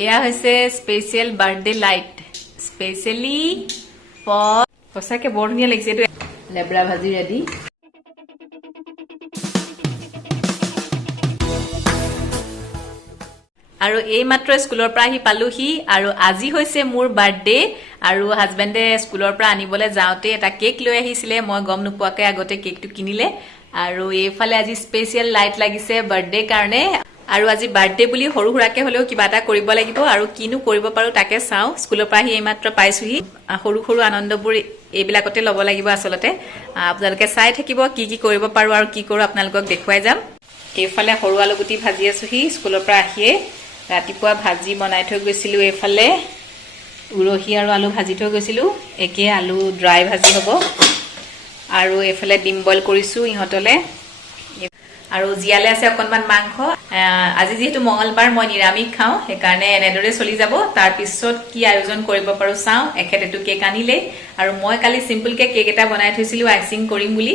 এয়া হৈছে special birthday light specially for সঁচাকে বৰ ধুনীয়া লাগিছে এইটো লেবৰা ভাজি ৰেডি আৰু এই মাত্ৰ স্কুলৰ পৰা আহি পালোহি আৰু আজি হৈছে মোৰ বাৰ্থডে আৰু হাজবেণ্ডে স্কুলৰ পৰা আনিবলৈ যাওঁতে এটা কেক লৈ আহিছিলে মই গম নোপোৱাকৈ আগতে কেকটো কিনিলে আৰু এইফালে আজি স্পেচিয়েল লাইট লাগিছে বাৰ্থডে কাৰণে আৰু আজি বাৰ্থডে বুলি সৰু সুৰাকে হলেও কিবা এটা কৰিব লাগিব আৰু কিনো কৰিব পাৰো তাকে চাও স্কুলৰ পৰা আহি এইমাত্ৰ পাইছোহি সৰু সৰু আনন্দবোৰ এইবিলাকতে ল'ব লাগিব আচলতে আপোনালোকে চাই থাকিব কি কি কৰিব পাৰো আৰু কি কৰো আপোনালোকক দেখুৱাই যাম এইফালে সৰু আলু গুটি ভাজি আছোহি স্কুলৰ পৰা আহিয়ে ৰাতিপুৱা ভাজি বনাই থৈ গৈছিলো এইফালে উৰহি আৰু আলু ভাজি থৈ গৈছিলো একে আলু ড্ৰাই ভাজি হ'ব আৰু এইফালে ডিম বইল কৰিছো ইহঁতলে আৰু জিয়ালে আছে অকনমান মাংস আজি যেহেতু মঙ্গলবাৰ মই নিৰামিষ খাওঁ সেইকাৰণে এনেদৰে চলি যাব তাৰ পিছত কি আয়োজন কৰিব পাৰো চাওঁ এখেতেটো কেক আনিলে আৰু মই কালি সিম্পল কেক এটা বনাই থৈছিলো আইচিং কৰিম বুলি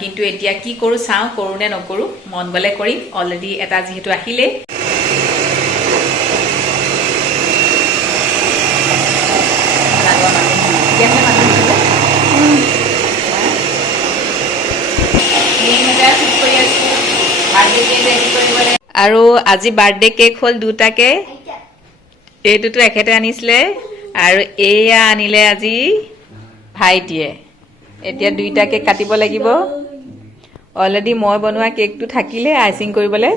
কিন্তু এতিয়া কি কৰো চাওঁ কৰো নে নকৰো মন গলে কৰিম অলৰেডি এটা যেহেতু আহিলে আৰু আজি বাৰ্থডে কেক হল দুটাকে এইটোতো এখেতে আনিছিলে আৰু এয়া আনিলে আজি ভাইটিয়ে এতিয়া দুইটা কেক কাটিব লাগিব অলৰেডি মই বনোৱা কেকটো থাকিলে আইচিং কৰিবলে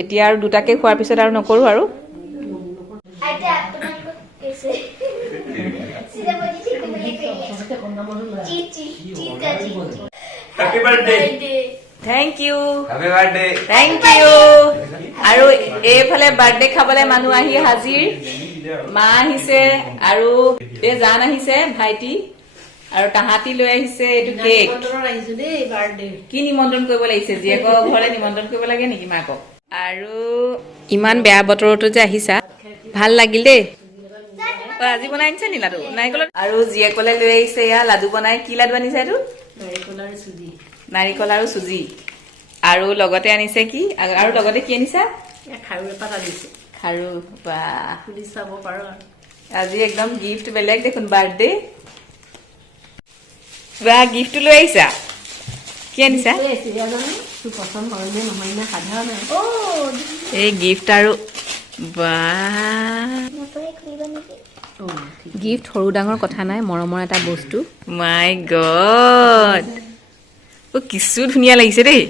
এতিয়া আৰু দুটা কেক খোৱাৰ পিছত আৰু নকৰো আৰু Happy birthday. Thank you. Happy birthday. Thank you. আৰু এইফালে বাৰ্থডে খাবলে মানুহ আহি হাজিৰ মা আহিছে আৰু এই জান আহিছে ভাইটি আৰু তাহাঁতি লৈ আহিছে এইটো কেক কি নিমন্ত্ৰণ কৰিব লাগিছে জীয়েকৰ ঘৰলে নিমন্ত্ৰণ কৰিব লাগে নেকি মাকক আৰু ইমান বেয়া বতৰতো যে আহিছা ভাল লাগিল দেই আজি বনাই আনিছে নি লাডু নাৰিকলৰ আৰু জীয়েকলে লৈ আহিছে এয়া লাডু বনাই কি লাডু আনিছে এইটো নাৰিকল আৰু চুজি আৰু লগতে আনিছে কি আৰু লগতে কি আনিছা খাৰু এপাত আনিছে খাৰু বা খুলি চাব পাৰো আজি একদম গিফ্ট বেলেগ দেখোন বাৰ্থডে বা গিফ্ট লৈ আহিছা কি আনিছা পচন্দ হয় নে নহয় নে সাধাৰণ এই গিফ্ট আৰু বা গিফ্ট সৰু ডাঙৰ কথা নাই মৰমৰ এটা বস্তু মাই গড কিছু ধুনীয়া লাগিছে দেই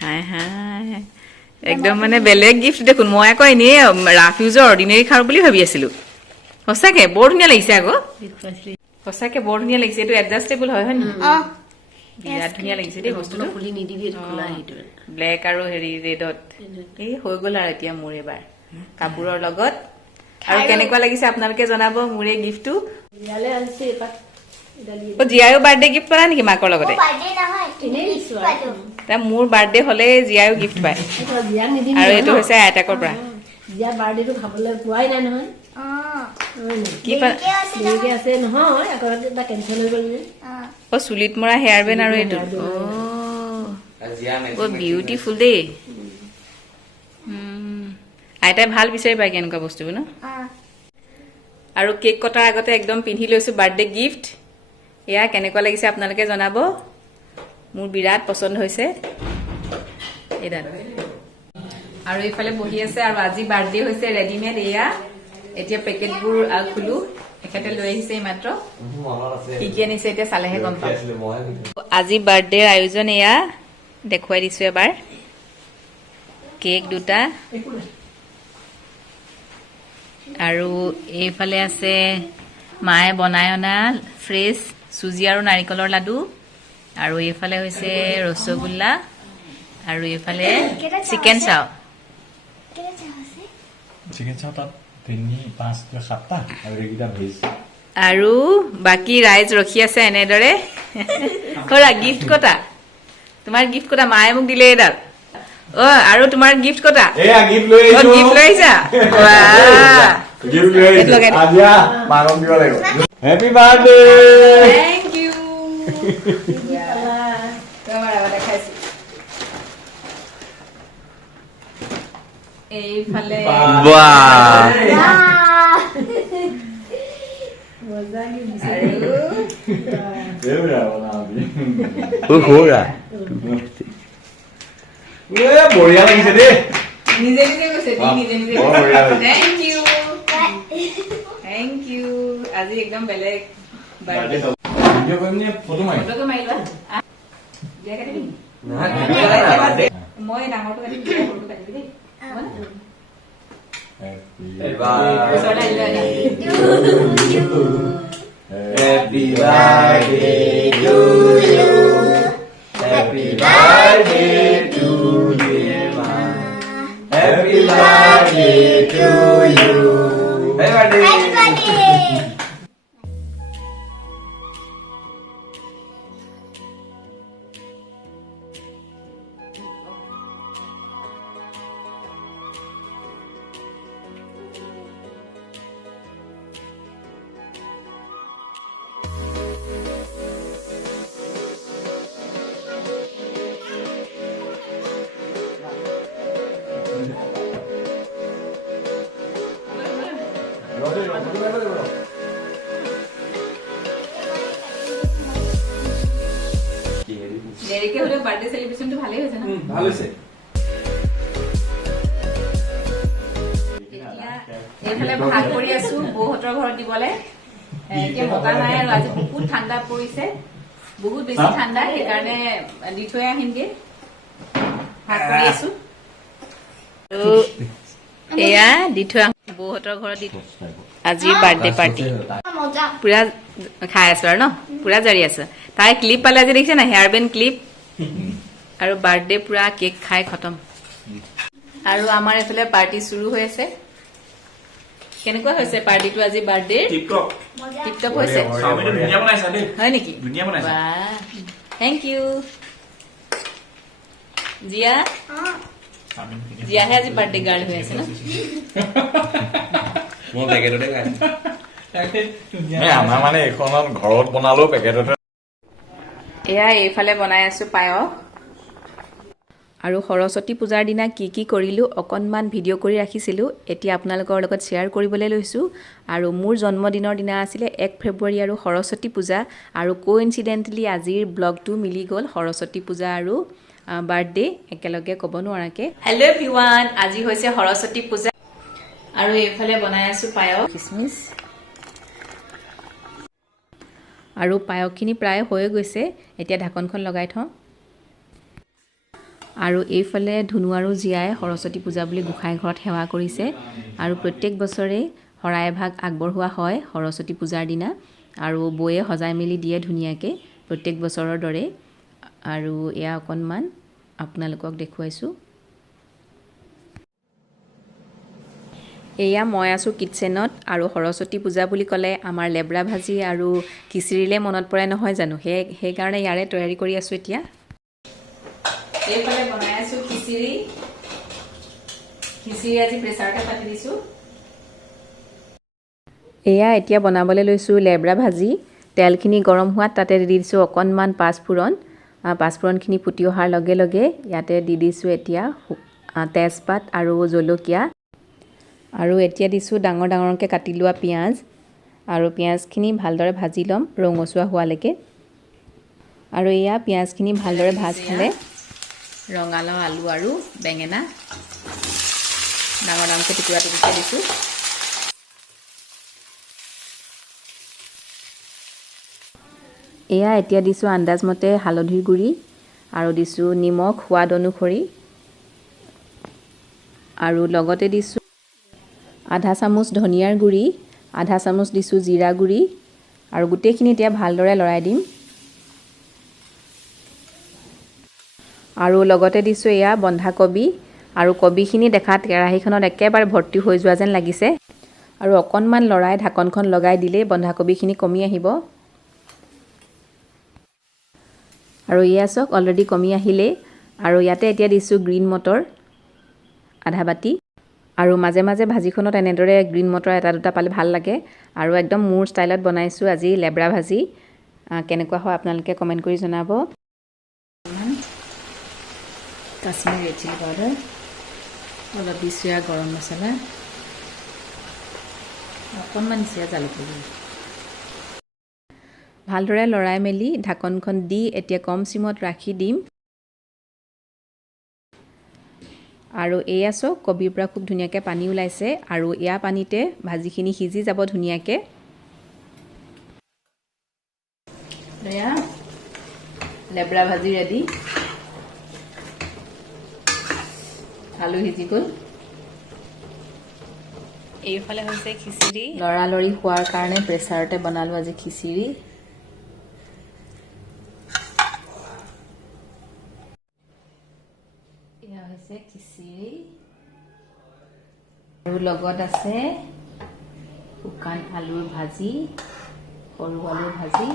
হাই হাই একদম মানে বেলেগ গিফ্ট দেখোন মই আকৌ এনেই ৰাফ ইউজৰ অৰ্ডিনেৰী খাৰু বুলি ভাবি আছিলো সঁচাকে বৰ ধুনীয়া লাগিছে আকৌ সঁচাকে বৰ ধুনীয়া লাগিছে এইটো এডজাষ্টেবল হয় হয় নহয় বিৰাট ধুনীয়া লাগিছে দেই বস্তুটো খুলি নিদিবি খোলা সেইটো ব্লেক আৰু হেৰি ৰেডত এই হৈ গ'ল আৰু এতিয়া মোৰ এবাৰ কাপোৰৰ লগত আৰু কেনেকুৱা লাগিছে আপোনালোকে জনাব মোৰ এই গিফ্টটো ইয়ালে আনিছে এপাত জিয়াও বাৰ্থডে গিফ্ট পালা নেকি মাকৰ লগতে মোৰ বাৰ্থডে হলে জিয়াও গিফ্ট পায় আৰু এইটো হৈছে আইতাকৰ পৰা জিয়াৰ বাৰ্থডেটো খাবলৈ পোৱাই নাই নহয় কি আছে নহয় আকৌ কেঞ্চেল হৈ গ'ল অ চুলিত মৰা হেয়াৰ বেণ্ড আৰু এইটো অ বিউটিফুল দেই আইতাই ভাল বিচাৰি পায় কেনেকুৱা বস্তুবোৰ ন আৰু কেক কটাৰ আগতে একদম পিন্ধি লৈছো বাৰ্থডে গিফ্ট এয়া কেনেকুৱা লাগিছে আপোনালোকে জনাব মোৰ বিৰাট পছন্দ হৈছে এডাল আৰু এইফালে বহি আছে আৰু আজি বাৰ্থডে হৈছে ৰেডিমেড এয়া এতিয়া পেকেটবোৰ খুলো এখেতে লৈ আহিছে মাত্ৰ কি কি আনিছে এতিয়া চালেহে গম পাম আজি বাৰ্থডেৰ আয়োজন এয়া দেখুৱাই দিছো এবাৰ কেক দুটা আৰু এইফালে আছে মায়ে বনাই অনা ফ্ৰেছ চুজি আৰু নাৰিকলৰ লাডু আৰু এইফালে হৈছে ৰসগোল্লা আৰু এইফালে চিকেন চাও তাত 3, 5, 7টা আৰু এইকেইটা ভেজ আৰু বাকি ৰাইজ ৰখি আছে এনেদৰে কৰা গিফ্ট কটা তোমাৰ গিফ্ট কটা মায়ে মোক দিলে এডাল অ আৰু তোমাৰ গিফ্ট কটা এয়া গিফ্ট লৈ আহিছো গিফ্ট লৈ আহিছা বাহ গিফ্ট লৈ আহিছো আজিয়া মাগম দিব লাগিব হ্যাপি বাৰ্থডে থ্যাংক ইউ এইফালে বাহ বঢ়িয়া লাগিছে দেই নিজে নিজে কৈছে নিজে নিজে থেংক ইউ আজি একদম বেলেগ বাৰ্থডে ভিডিঅ' কৰিম নে ফটো মাৰিম ফটোকে মাৰি লোৱা বিয়া কাটিবি মই ডাঙৰটো কাটিম সৰুটো কাটিবি দেই Happy birthday to you. Happy birthday to dear ma. Happy birthday to you. Happy birthday. দেৰিকে হলেও বাৰ্থডে সেলিব্ৰেশনটো ভালেই হৈছে না ভাল হৈছে এইফালে ভাগ কৰি আছো বৌহঁতৰ ঘৰত দিবলে এতিয়া মতা নাই আৰু আজি বহুত ঠাণ্ডা পৰিছে বহুত বেছি ঠাণ্ডা সেইকাৰণে দি থৈ আহিমগে ভাগ কৰি আছো এয়া দি থৈ আহো বৌহঁতৰ ঘৰত দি আজি বাৰ্থডে পাৰ্টি পুৰা খাই আছো আৰু ন পুৰা জাৰি আছো তাই ক্লিপ পালে আজি দেখিছে না হেয়াৰ বেণ্ড ক্লিপ আৰু বাৰ্থডে পুৰা কেক খাই খতম আৰু আমাৰ এইফালে পাৰ্টি শুৰু হৈ আছে কেনেকুৱা হৈছে পাৰ্টিটো আজি বাৰ্থডে টিপটপ হৈছে হয় নেকি থেংক ইউ জিয়া জিয়াহে আজি বাৰ্থডে গাৰ্ল হৈ আছে ন আমাৰ মানে এইখনত ঘৰত বনালেও পেকেটতে এয়া এইফালে বনাই আছো পায়স আৰু সৰস্বতী পূজাৰ দিনা কি কি কৰিলোঁ অকণমান ভিডিঅ' কৰি ৰাখিছিলোঁ এতিয়া আপোনালোকৰ লগত শ্বেয়াৰ কৰিবলৈ লৈছোঁ আৰু মোৰ জন্মদিনৰ দিনা আছিলে 1 ফেব্ৰুৱাৰী আৰু সৰস্বতী পূজা আৰু কোইনচিডেণ্টেলি আজিৰ ব্লগটো মিলি গ'ল সৰস্বতী পূজা আৰু বাৰ্থডে একেলগে ক'ব নোৱাৰাকৈ হেল্ল' এভৰিৱান আজি হৈছে সৰস্বতী পূজা আৰু এইফালে বনাই আছো পায়স কিচমিচ আৰু পায়সখিনি প্ৰায় হৈ গৈছে এতিয়া ঢাকনখন লগাই থওঁ আৰু এইফালে ধুনু আৰু জীয়াই সৰস্বতী পূজা বুলি গোঁসাই ঘৰত সেৱা কৰিছে আৰু প্ৰত্যেক বছৰে শৰাই এভাগ আগবঢ়োৱা হয় সৰস্বতী পূজাৰ দিনা আৰু বৌয়ে সজাই মেলি দিয়ে ধুনীয়াকৈ প্ৰত্যেক বছৰৰ দৰে আৰু এয়া অকণমান আপোনালোকক দেখুৱাইছোঁ এয়া মই আছোঁ কিটচেনত আৰু সৰস্বতী পূজা বুলি ক'লে আমাৰ লেবৰা ভাজি আৰু খিচিৰিলে মনত পৰে নহয় জানো সেইকাৰণে ইয়াৰে তৈয়াৰী কৰি আছোঁ এতিয়া এইফালে বনাই আছোঁ খিচিৰি আজি প্ৰেছাৰতে পাতি দিছোঁ এয়া এতিয়া বনাবলৈ লৈছোঁ লেবৰা ভাজি তেলখিনি গৰম হোৱাত তাতে দি দিছোঁ অকণমান পাঁচফোৰণখিনি ফুটি অহাৰ লগে লগে ইয়াতে দি দিছোঁ এতিয়া তেজপাত আৰু জলকীয়া আৰু এতিয়া দিছোঁ ডাঙৰ ডাঙৰকৈ কাটি লোৱা পিঁয়াজ আৰু পিঁয়াজখিনি ভালদৰে ভাজি ল'ম ৰঙচুৱা হোৱালৈকে আৰু এয়া পিঁয়াজখিনি ভালদৰে ভাজ খালে ৰঙালাও আলু আৰু বেঙেনা ডাঙৰ ডাঙৰকৈ টুকুৰা টুকুৰকৈ দিছোঁ এয়া এতিয়া দিছোঁ আন্দাজমতে হালধিৰ গুড়ি আৰু দিছোঁ নিমখ সোৱাদ অনুসৰি আৰু লগতে দিছোঁ আধা চামুচ ধনিয়াৰ গুড়ি আধা চামুচ দিছোঁ জিৰা গুড়ি আৰু গোটেইখিনি এতিয়া ভালদৰে লৰাই দিম আৰু লগতে দিছোঁ এয়া বন্ধাকবি আৰু কবিখিনি দেখাত কেৰাহীখনত একেবাৰে ভৰ্তি হৈ যোৱা যেন লাগিছে আৰু অকণমান লৰাই ঢাকনখন লগাই দিলেই বন্ধাকবিখিনি কমি আহিব আৰু এয়া চাওক অলৰেডি কমি আহিলে আৰু ইয়াতে এতিয়া দিছোঁ গ্ৰীণ মটৰ আধা বাটি আৰু মাজে মাজে ভাজিখনত এনেদৰে গ্ৰীণ মটৰ এটা দুটা পালে ভাল লাগে আৰু একদম মোৰ ষ্টাইলত বনাইছোঁ আজি লেবৰা ভাজি কেনেকুৱা হয় আপোনালোকে কমেণ্ট কৰি জনাব কাশ্মীৰী ৰেড চিলি পাউডাৰ অলপ দিছোঁ গৰম মছলা, অকণমান দিছোঁ জালুক গুড়ি। ভালদৰে লৰাই মেলি ঢাকনখন দি এতিয়া কম চিমত ৰাখি দিম। আৰু এয়া চাওক কবিৰ পৰা খুব ধুনীয়াকৈ পানী ওলাইছে আৰু এয়া পানীতে ভাজিখিনি সিজি যাব ধুনীয়াকৈ। এয়া লেবৰা ভাজি ৰেডি। আলু সিজি গ'ল। এইফালে হৈছে খিচিৰি। লৰালৰি খোৱাৰ কাৰণে প্ৰেছাৰতে বনালোঁ আজি খিচিৰি। এয়া হৈছে খিচিৰি আৰু লগত আছে শুকান আলুৰ ভাজি, সৰু আলুৰ ভাজি।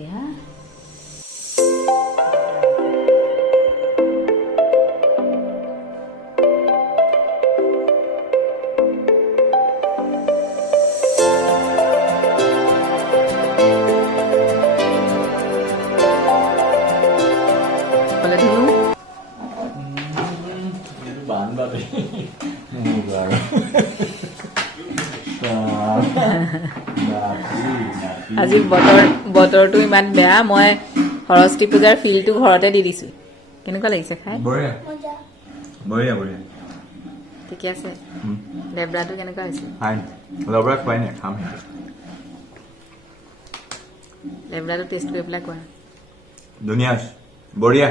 এয়া আজি বতৰটো ইমান বেয়া, মই সৰস্বতী পূজাৰ ফিলটো ঘৰতে দি দিছোঁ। কেনেকুৱা লাগিছে খাই? বঢ়িয়া বঢ়িয়া বঢ়িয়া, ঠিকে আছে। লেবৰাটো কেনেকুৱা হৈছে? লেবৰা খোৱাই নাই, খাম। লেবৰাটো টেষ্ট কৰি পেলাই কোৱা। ধুনীয়া, বঢ়িয়া।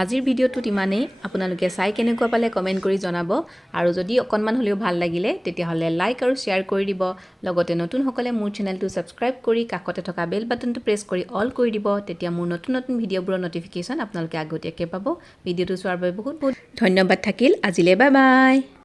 আজিৰ ভিডিঅ'টোত ইমানেই। আপোনালোকে চাই কেনেকুৱা পালে কমেণ্ট কৰি জনাব আৰু যদি অকণমান হ'লেও ভাল লাগিলে তেতিয়াহ'লে লাইক আৰু শ্বেয়াৰ কৰি দিব। লগতে নতুনসকলে মোৰ চেনেলটো ছাবস্ক্ৰাইব কৰি কাষতে থকা বেল বাটনটো প্ৰেছ কৰি অল কৰি দিব। তেতিয়া মোৰ নতুন নতুন ভিডিঅ'বোৰৰ নটিফিকেশ্যন আপোনালোকে আগতীয়াকৈ পাব। ভিডিঅ'টো চোৱাৰ বাবে বহুত বহুত ধন্যবাদ থাকিল। আজিলৈ বাই বাই।